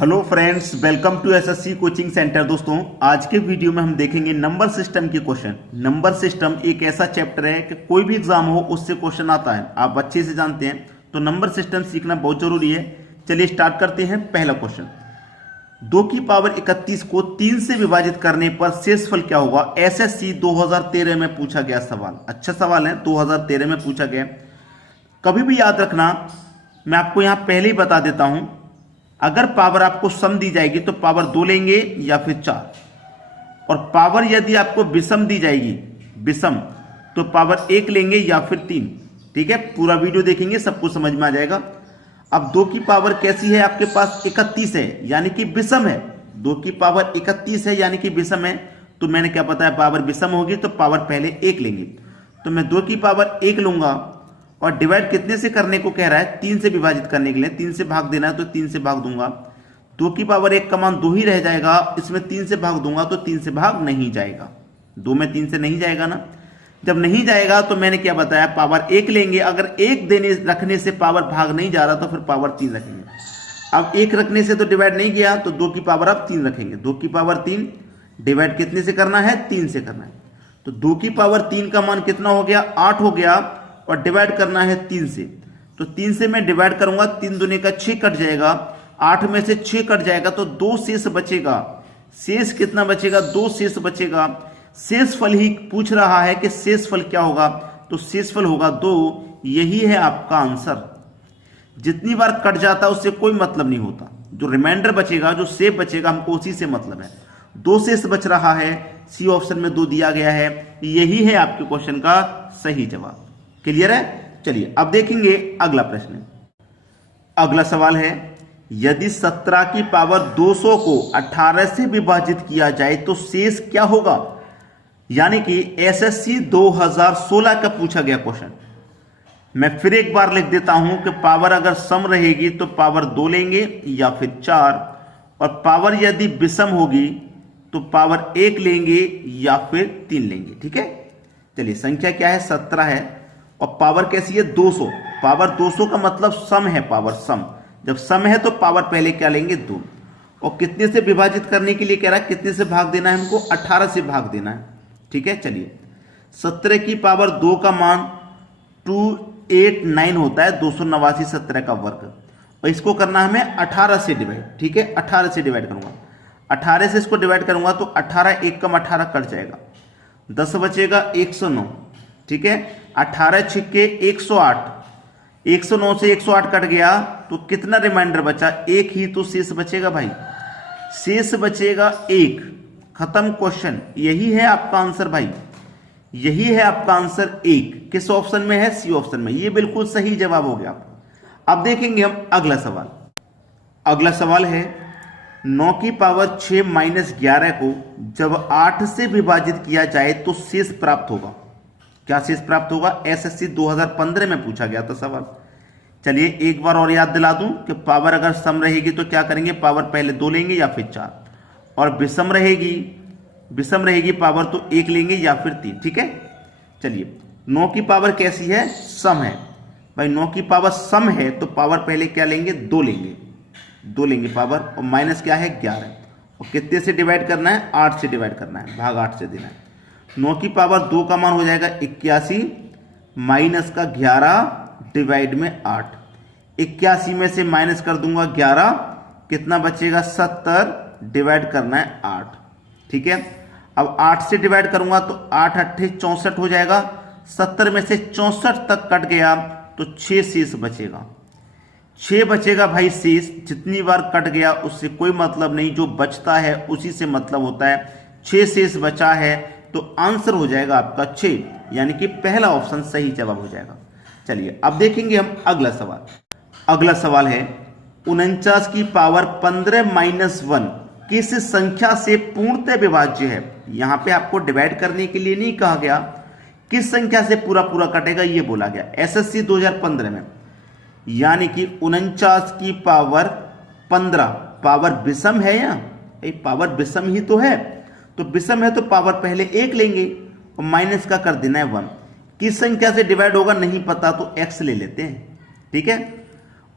Hello friends, welcome to SSC coaching centre. दोस्तों, आज के वीडियो में हम देखेंगे नंबर सिस्टम के क्वेश्चन। नंबर सिस्टम एक ऐसा चैप्टर है कि कोई भी एग्जाम हो उससे क्वेश्चन आता है, आप अच्छे से जानते हैं। तो नंबर सिस्टम सीखना बहुत जरूरी है। चलिए स्टार्ट करते हैं। पहला क्वेश्चन, 2 की पावर 31 को 3 से विभाजित करने पर शेषफल क्या होगा? एसएससी 2013 में पूछा गया सवाल। अच्छा सवाल है, 2013 में पूछा गया। कभी भी याद रखना, मैं आपको यहां पहले ही बता देता हूं, अगर पावर आपको सम दी जाएगी तो पावर 2 लेंगे या फिर 4, और पावर यदि आपको विषम दी जाएगी, विषम, तो पावर 1 लेंगे या फिर 3। ठीक है, पूरा वीडियो देखेंगे, सब कुछ समझ में आ जाएगा। अब 2 की पावर कैसी है? आपके पास 31 है, यानी कि विषम है। 2 की पावर 31 है यानी कि विषम है, तो मैंने क्या बताया, पावर विषम होगी तो पावर पहले 1 लेंगे। तो मैं 2 की पावर 1 लूंगा, और डिवाइड कितने से करने को कह रहा है? 3 से विभाजित करने के लिए। 3 से भाग देना है तो 3 से भाग दूंगा। 2 की पावर 1 का मान 2 ही रह जाएगा, इसमें 3 से भाग दूंगा तो 3 से भाग नहीं जाएगा। 2 में 3 से नहीं जाएगा ना। जब नहीं जाएगा तो मैंने क्या बताया, पावर 1 लेंगे। अगर 1 देने रखने से पावर भाग नहीं जा रहा तो फिर पावर 3 रखेंगे। अब 1 रखने से तो डिवाइड नहीं किया, तो 2 की पावर अब 3 रखेंगे। 2 की पावर 3 डिवाइड कितने से करना है? 3 से करना है। तो 2 की पावर 3 का मान कितना हो गया? 8 हो गया, और डिवाइड करना है 3 से। तो 3 से मैं डिवाइड करूंगा, 3 दूनी का 6 कट जाएगा, 8 में से 6 कट जाएगा तो 2 शेष बचेगा। शेष कितना बचेगा? 2 शेष बचेगा। शेषफल ही पूछ रहा है कि शेषफल क्या होगा, तो शेषफल होगा 2। यही है आपका आंसर। जितनी बार कट जाता है उससे कोई मतलब नहीं होता, जो रिमाइंडर बचेगा, जो शेष बचेगा, हमको उसी से मतलब है। 2 शेष बच रहा है, सी ऑप्शन में 2 दिया गया है। यही है आपके क्वेश्चन का सही जवाब। क्लियर है? चलिए अब देखेंगे अगला प्रश्न। अगला सवाल है, यदि 17 की पावर 200 को 18 से विभाजित किया जाए तो शेष क्या होगा? यानी कि एसएससी 2016 का पूछा गया क्वेश्चन। मैं फिर एक बार लिख देता हूं कि पावर अगर सम रहेगी तो पावर 2 लेंगे या फिर 4, और पावर यदि विषम होगी तो पावर 1 लेंगे या फिर 3 लेंगे। ठीक है, चलिए संख्या क्या है? 17 है, और पावर कैसी है? 200। पावर 200 का मतलब सम है, पावर सम। जब सम है तो पावर पहले क्या लेंगे? 2। और कितने से विभाजित करने के लिए कह रहा है? कितने से भाग देना है हमको? 18 से भाग देना है। ठीक है, चलिए 17 की पावर 2 का मान 289 होता है, 289 17 का वर्ग, और इसको करना हमें 18 से डिवाइड। ठीक है, 18 से डिवाइड करूंगा। 18 से इसको डिवाइड करूंगा तो 18 1 कम 18 कट जाएगा, 10 बचेगा 109। ठीक है, 18 छिक्के 108, 109 से 108 कट गया तो कितना रिमाइंडर बचा? 1 ही तो शेष बचेगा भाई, शेष बचेगा 1। खत्म क्वेश्चन। यही है आपका आंसर भाई, यही है आपका आंसर 1। किस ऑप्शन में है? सी ऑप्शन में। ये बिल्कुल सही जवाब हो गया। अब देखेंगे हम अगला सवाल। अगला सवाल है, 9 की पावर 6 माइनस 11 को जब 8 से विभाजित किया जाए तो शेष प्राप्त होगा। क्या शेष प्राप्त होगा? एसएससी 2015 में पूछा गया था सवाल। चलिए एक बार और याद दिला दूं कि पावर अगर सम रहेगी तो क्या करेंगे? पावर पहले 2 लेंगे या फिर 4, और विषम रहेगी पावर तो 1 लेंगे या फिर 3। ठीक है, चलिए 9 की पावर कैसी है? सम है भाई। 9 की पावर सम है तो पावर पहले क्या लेंगे? 2 लेंगे, 2 लेंगे पावर, और माइनस क्या है? 11, और कितने से डिवाइड करना है? 8 से डिवाइड करना है, भाग 8 से देना है। 9 की पावर 2 का मान हो जाएगा 81, माइनस का 11 डिवाइड में 8। 81 में से माइनस कर दूंगा 11, कितना बचेगा? 70, डिवाइड करना है 8। ठीक है, अब 8 से डिवाइड करूंगा तो 8 8 64 हो जाएगा। 70 में से 64 तक कट गया तो 6 शेष बचेगा। 6 बचेगा भाई शेष। जितनी बार कट गया उससे कोई मतलब नहीं, जो बचता है उसी से मतलब होता है। 6 शेष बचा है तो आंसर हो जाएगा आपका 6, यानी कि पहला ऑप्शन सही जवाब हो जाएगा। चलिए अब देखेंगे हम अगला सवाल। अगला सवाल है, 49 की पावर 15 माइनस 1 किस संख्या से पूर्णतः विभाज्य है? यहां पे आपको डिवाइड करने के लिए नहीं कहा गया, किस संख्या से पूरा पूरा कटेगा ये बोला गया एसएससी 2015 में। यानी कि 49 की पावर 15, पावर विषम है या पावर विषम ही तो है, तो विषम है तो पावर पहले 1 लेंगे और माइनस का कर देना है 1। किस संख्या से डिवाइड होगा नहीं पता तो x ले लेते हैं। ठीक है,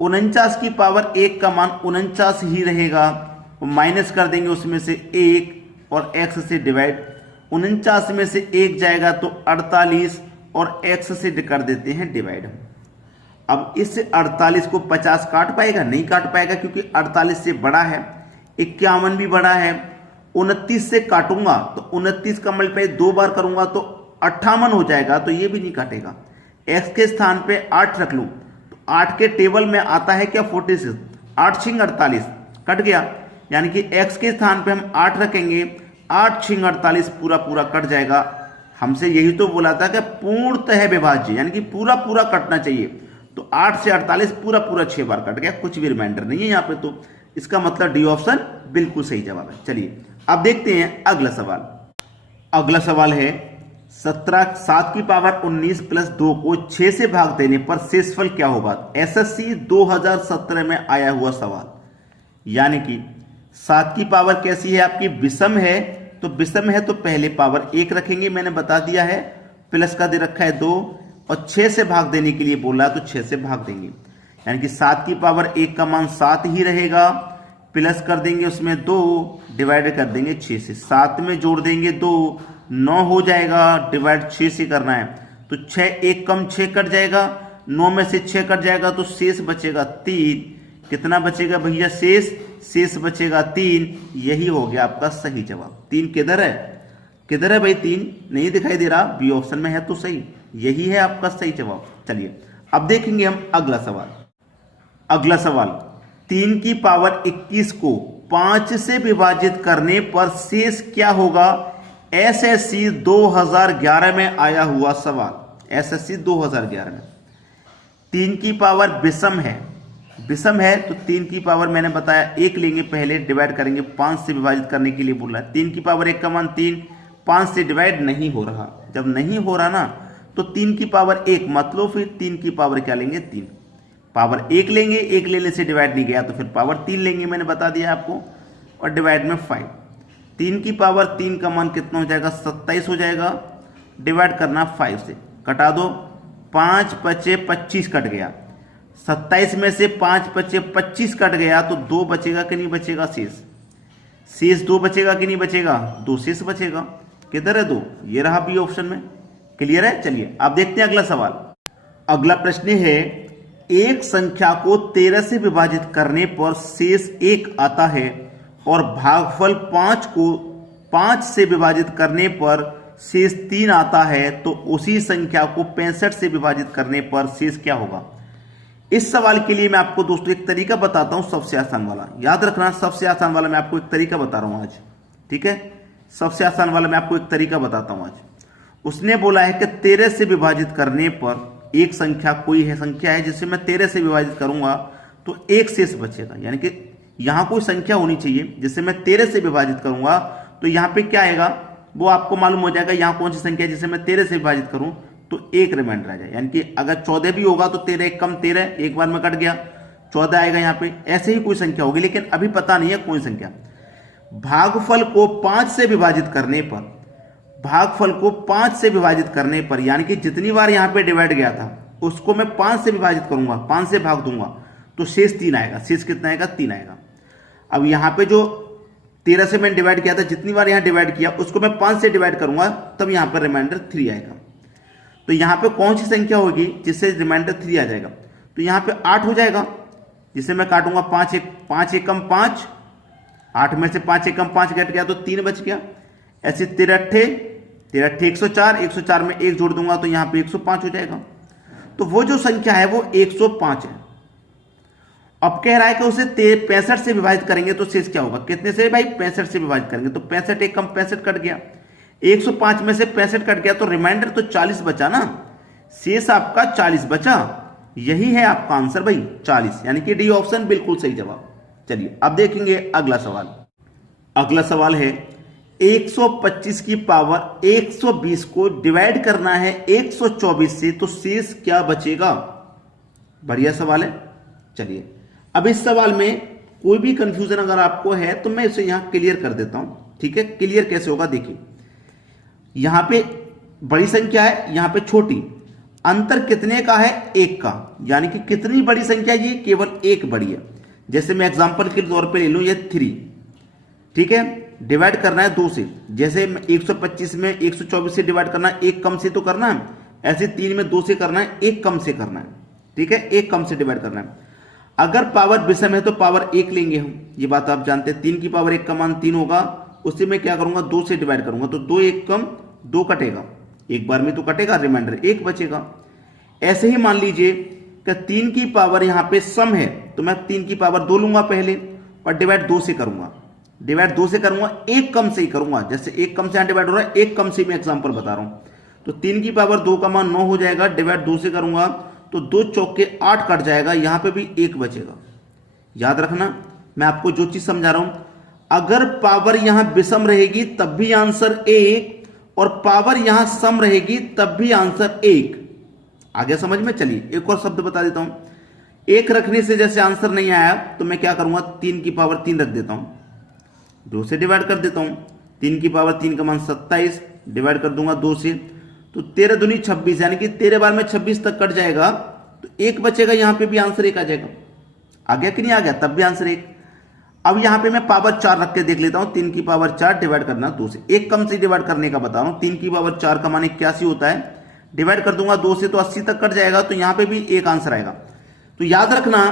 49 की पावर 1 का मान 49 ही रहेगा, माइनस कर देंगे उसमें से 1 और x से डिवाइड। 49 में से 1 जाएगा तो 48 और x से कर देते हैं डिवाइड। अब इस 48 को 50 काट पाएगा? नहीं काट पाएगा, क्योंकि 48 से बड़ा है, 51 भी बड़ा है। 29 से काटूंगा तो 29 का मल्टीप्लाई 2 बार करूंगा तो 58 हो जाएगा, तो ये भी नहीं काटेगा। x के स्थान पे 8 रख लूं तो 8 के टेबल में आता है क्या 46, 8 छिंग 48 कट गया, यानी कि x के स्थान पे हम 8 रखेंगे, 8 छिंग 48 पूरा पूरा कट जाएगा। हमसे यही तो बोला था कि पूर्णतः विभाज्य, यानी कि पूरा पूरा कटना चाहिए, तो 8 से 48 पूरा पूरा 6 बार कट गया, कुछ भी रिमाइंडर नहीं है यहाँ पे, तो इसका मतलब डी ऑप्शन बिल्कुल सही जवाब है। चलिए अब देखते हैं अगला सवाल। अगला सवाल है 7 की पावर 19 प्लस 2 को 6 से भाग देने पर शेषफल क्या होगा? एसएससी 2017 में आया हुआ सवाल, यानी कि 7 की पावर कैसी है आपकी? विषम है, तो विषम है तो पहले पावर 1 रखेंगे, मैंने बता दिया है, प्लस का दे रखा है 2, और 6 से भाग देने के लिए बोला तो 6 से भाग देंगे, यानी कि 7 की पावर 1 का मान 7 ही रहेगा, प्लस कर देंगे उसमें 2, डिवाइड कर देंगे 6 से, 7 में जोड़ देंगे 2, 9 हो जाएगा, डिवाइड 6 से करना है, तो 6 1 कम 6 कट जाएगा, 9 में से 6 कट जाएगा तो शेष बचेगा 3। कितना बचेगा भैया शेष बचेगा 3। यही हो गया आपका सही जवाब। 3 किधर है? किधर है भाई? 3 नहीं दिखाई दे रहा, बी ऑप्शन में है तो सही, यही है आपका सही जवाब। चलिए अब देखेंगे हम अगला सवाल। अगला सवाल 3 की पावर 21 को 5 से विभाजित करने पर शेष क्या होगा? एसएससी 2011 में आया हुआ सवाल, एसएससी 2011 में। 3 की पावर विषम है, विषम है तो 3 की पावर मैंने बताया 1 लेंगे पहले, डिवाइड करेंगे, 5 से विभाजित करने के लिए बोल रहा है। 3 की पावर 1 का मान 3, 5 से डिवाइड नहीं हो रहा, जब नहीं हो रहा ना तो 3 की पावर 1 मतलब फिर 3 की पावर क्या लेंगे? 3। पावर 1 लेंगे, 1 लेने से डिवाइड नहीं गया तो फिर पावर 3 लेंगे, मैंने बता दिया आपको, और डिवाइड में 5। 3 की पावर 3 का मान कितना हो जाएगा? 27 हो जाएगा, डिवाइड करना 5 से, कटा दो, 5 बचे 25 कट गया, 27 में से 5 बचे 25 कट गया तो 2 बचेगा कि नहीं बचेगा? शेष 2 बचेगा कि नहीं बचेगा? 2 शेष बचेगा। किधर है 2? ये रहा बी ऑप्शन में। क्लियर है? चलिए आप देखते हैं अगला सवाल। अगला प्रश्न है एक संख्या को 13 से विभाजित करने पर शेष 1 आता है और भागफल 5 को 5 से विभाजित करने पर शेष 3 आता है, तो उसी संख्या को 65 से विभाजित करने पर शेष क्या होगा? इस सवाल के लिए मैं आपको दोस्तों एक तरीका बताता हूं, सबसे आसान वाला। याद रखना, सबसे आसान वाला मैं आपको एक तरीका बता रहा हूं आज, ठीक है? सबसे आसान वाला मैं आपको एक तरीका बताता हूं आज। उसने बोला है कि 13 से विभाजित करने पर एक संख्या, कोई है संख्या है जिसे मैं 13 से विभाजित करूंगा तो 1 शेष बचेगा, यानी कि यहां कोई संख्या होनी चाहिए जिसे मैं 13 से विभाजित करूंगा, तो यहां पे क्या आएगा वो आपको मालूम हो जाएगा। यहां कौन सी संख्या है जिसे मैं 13 से विभाजित करूं तो 1 रिमाइंडर आ जाए, यानी कि अगर 14 भी होगा तो 13 1 कम 13, एक बार में कट गया, 14 आएगा यहाँ पे। ऐसे ही कोई संख्या होगी, लेकिन अभी पता नहीं है कौन संख्या। भागफल को 5 से विभाजित करने पर, भागफल को 5 से विभाजित करने पर, यानी कि जितनी बार यहाँ पे डिवाइड गया था उसको मैं 5 से विभाजित करूंगा, 5 से भाग दूंगा तो शेष 3 आएगा। शेष कितना आएगा? 3 आएगा। अब यहाँ पे जो 13 से मैंने डिवाइड किया था, जितनी बार यहाँ डिवाइड किया उसको मैं 5 से डिवाइड करूंगा, तब यहाँ पर रिमाइंडर 3 आएगा। तो यहाँ पे कौन सी संख्या होगी जिससे रिमाइंडर 3 आ जाएगा? तो यहाँ पे 8 हो जाएगा, जिसे मैं काटूंगा 5 1 कम 5, 8 में से 5 1 कम 5 घट गया तो 3 बच गया। ऐसे 13 104, 104 में 1 जोड़ दूंगा तो यहाँ पे 105 हो जाएगा। तो वो जो संख्या है वो 105 है। अब कह रहा है कि उसे 65 से विभाजित करेंगे तो शेष क्या होगा? कितने से भाई? 65 से विभाजित करेंगे तो 65 1 कम 65 कट गया, 105 में से 65 कट गया तो रिमाइंडर तो 40 बचा ना, शेष आपका 40 बचा। यही है आपका आंसर भाई, 40, यानी कि डी ऑप्शन बिल्कुल सही जवाब। चलिए अब देखेंगे अगला सवाल। अगला सवाल है 125 की पावर 120 को डिवाइड करना है 124 से, तो शेष क्या बचेगा? बढ़िया सवाल है। चलिए अब इस सवाल में कोई भी कंफ्यूजन अगर आपको है तो मैं इसे यहां क्लियर कर देता हूं, ठीक है? क्लियर कैसे होगा देखिए, यहां पे बड़ी संख्या है, यहां पे छोटी, अंतर कितने का है? 1 का। यानी कि कितनी बड़ी संख्या है ये? केवल 1 बड़ी है। जैसे मैं एग्जांपल के तौर पे ले लूं ये 3, ठीक है, डिवाइड करना है 2 से। जैसे 125 में 124 से डिवाइड करना है, 1 कम से तो करना है, ऐसे 3 में 2 से करना है, 1 कम से करना है, ठीक है, 1 कम से डिवाइड करना है। अगर पावर विषम है तो पावर 1 लेंगे हम, ये बात आप जानते हैं। 3 की पावर 1 का मान 3 होगा, उससे मैं क्या करूंगा? 2 से डिवाइड करूंगा, तो 2 1 कम 2 कटेगा, एक बार में तो कटेगा, रिमाइंडर 1 बचेगा। ऐसे ही मान लीजिए कि 3 की पावर यहां पे सम है, तो मैं 3 की पावर 2 लूंगा पहले और डिवाइड 2 से करूंगा, डिवाइड 2 से करूंगा, 1 कम से ही करूंगा। जैसे 1 कम से यहां डिवाइड हो रहा है, 1 कम से मैं एग्जांपल बता रहा हूं। तो 3 की पावर 2 का मान 9 हो जाएगा, डिवाइड 2 से करूंगा तो 2 चौके 8 कट जाएगा, यहां पे भी 1 बचेगा। याद रखना, मैं आपको जो चीज समझा रहा हूं, अगर पावर यहां विषम रहेगी तब भी आंसर 1, और पावर यहां सम रहेगी तब भी आंसर 1। आगे समझ में? चलिए एक और शब्द बता देता हूं। 1 रखने से जैसे आंसर नहीं आया तो मैं क्या करूंगा? 3 की पावर 3 रख देता हूं, 2 से डिवाइड कर देता हूं। 3 की पावर 3 का मान 27, डिवाइड कर दूंगा 2 से, तो 13 दूनी 26, यानी कि 13 बार में 26 तक कट जाएगा, तो 1 बचेगा, यहां पे भी आंसर 1 आ जाएगा। आ गया कि नहीं आ गया? तब भी आंसर 1। अब यहां पे मैं पावर 4 रख के देख लेता हूं। 3 की पावर 4 डिवाइड करना 2 से, 1 कम से डिवाइड करने का बता रहा हूं। 3 की पावर 4 का मान 81 होता है, डिवाइड कर दूंगा 2 से तो 80 तक कट जाएगा, तो यहां पे भी 1 आंसर आएगा। तो याद रखना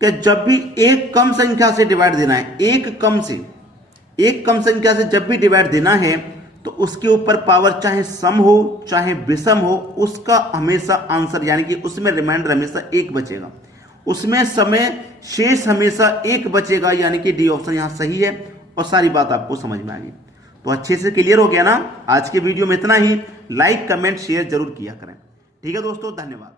कि जब भी एक कम संख्या से डिवाइड देना है, एक कम संख्या से जब भी डिवाइड देना है, तो उसके ऊपर पावर चाहे सम हो चाहे विषम हो, उसका हमेशा आंसर यानी कि उसमें रिमाइंडर हमेशा 1 बचेगा, उसमें समय शेष हमेशा 1 बचेगा, यानी कि डी ऑप्शन यहां सही है। और सारी बात आपको समझ में आ गई, तो अच्छे से क्लियर हो गया ना? आज के वीडियो में इतना ही। लाइक कमेंट शेयर जरूर किया करें। ठीक है दोस्तों, धन्यवाद।